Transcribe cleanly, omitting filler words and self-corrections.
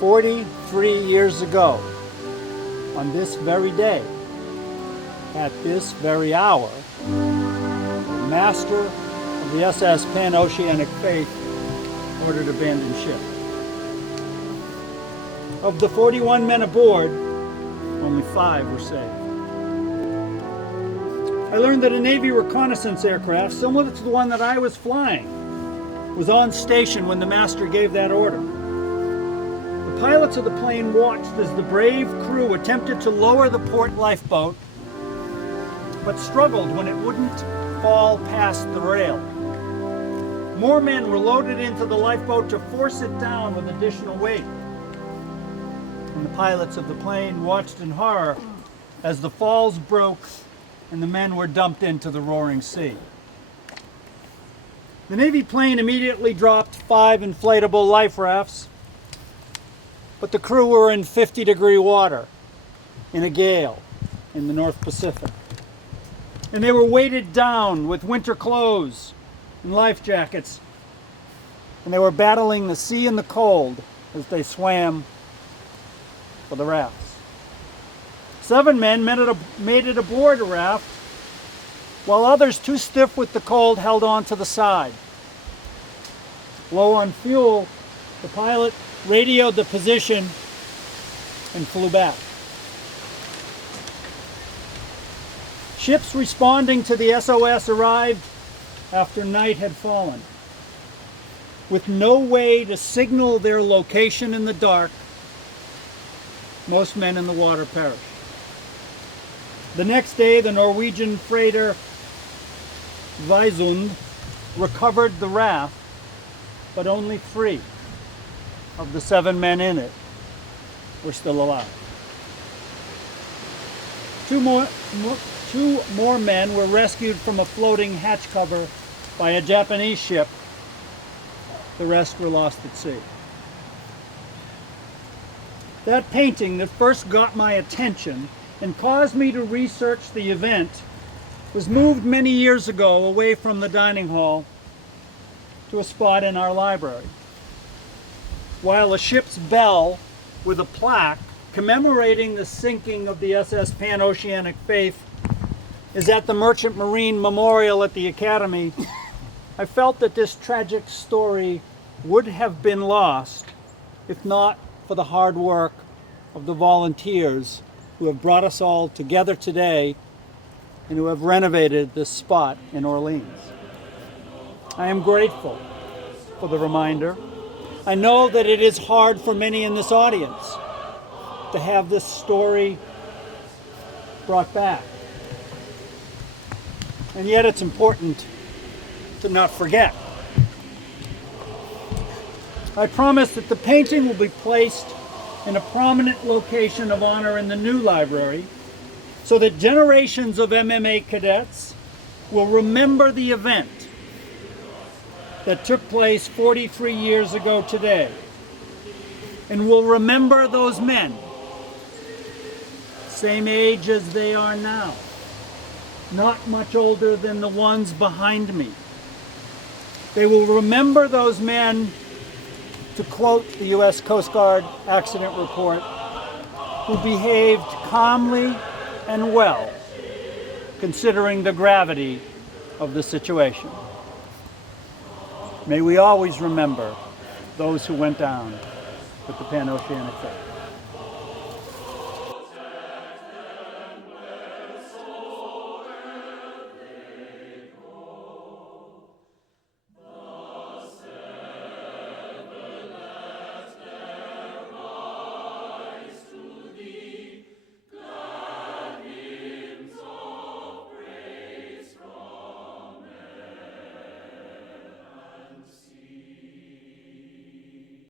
43 years ago, on this very day, at this very hour, the master of the SS Panoceanic Faith ordered abandoned ship. Of the 41 men aboard, only 5 were saved. I learned that a Navy reconnaissance aircraft, similar to the one that I was flying, was on station when the master gave that order. The pilots of the plane watched as the brave crew attempted to lower the port lifeboat, but struggled when it wouldn't fall past the rail. More men were loaded into the lifeboat to force it down with additional weight. And the pilots of the plane watched in horror as the falls broke and the men were dumped into the roaring sea. The Navy plane immediately dropped 5 inflatable life rafts, but the crew were in 50-degree water in a gale in the North Pacific. And they were weighted down with winter clothes and life jackets, and they were battling the sea and the cold as they swam for the rafts. 7 men made it aboard a raft, while others, too stiff with the cold, held on to the side. Low on fuel, the pilot radioed the position and flew back. Ships responding to the SOS arrived after night had fallen. With no way to signal their location in the dark, most men in the water perished. The next day, the Norwegian freighter Visund recovered the raft, but only 3 of the 7 men in it were still alive. 2 more men were rescued from a floating hatch cover by a Japanese ship. The rest were lost at sea. That painting that first got my attention and caused me to research the event was moved many years ago away from the dining hall to a spot in our library. While a ship's bell with a plaque commemorating the sinking of the SS Panoceanic Faith is at the Merchant Marine Memorial at the Academy, I felt that this tragic story would have been lost if not for the hard work of the volunteers who have brought us all together today and who have renovated this spot in Orleans. I am grateful for the reminder. I know that it is hard for many in this audience to have this story brought back. And yet it's important to not forget. I promise that the painting will be placed in a prominent location of honor in the new library so that generations of MMA cadets will remember the event that took place 43 years ago today, and will remember those men, same age as they are now, not much older than the ones behind me. They will remember those men, to quote the U.S. Coast Guard accident report, who behaved calmly and well, considering the gravity of the situation. May we always remember those who went down with the Panoceanic Faith.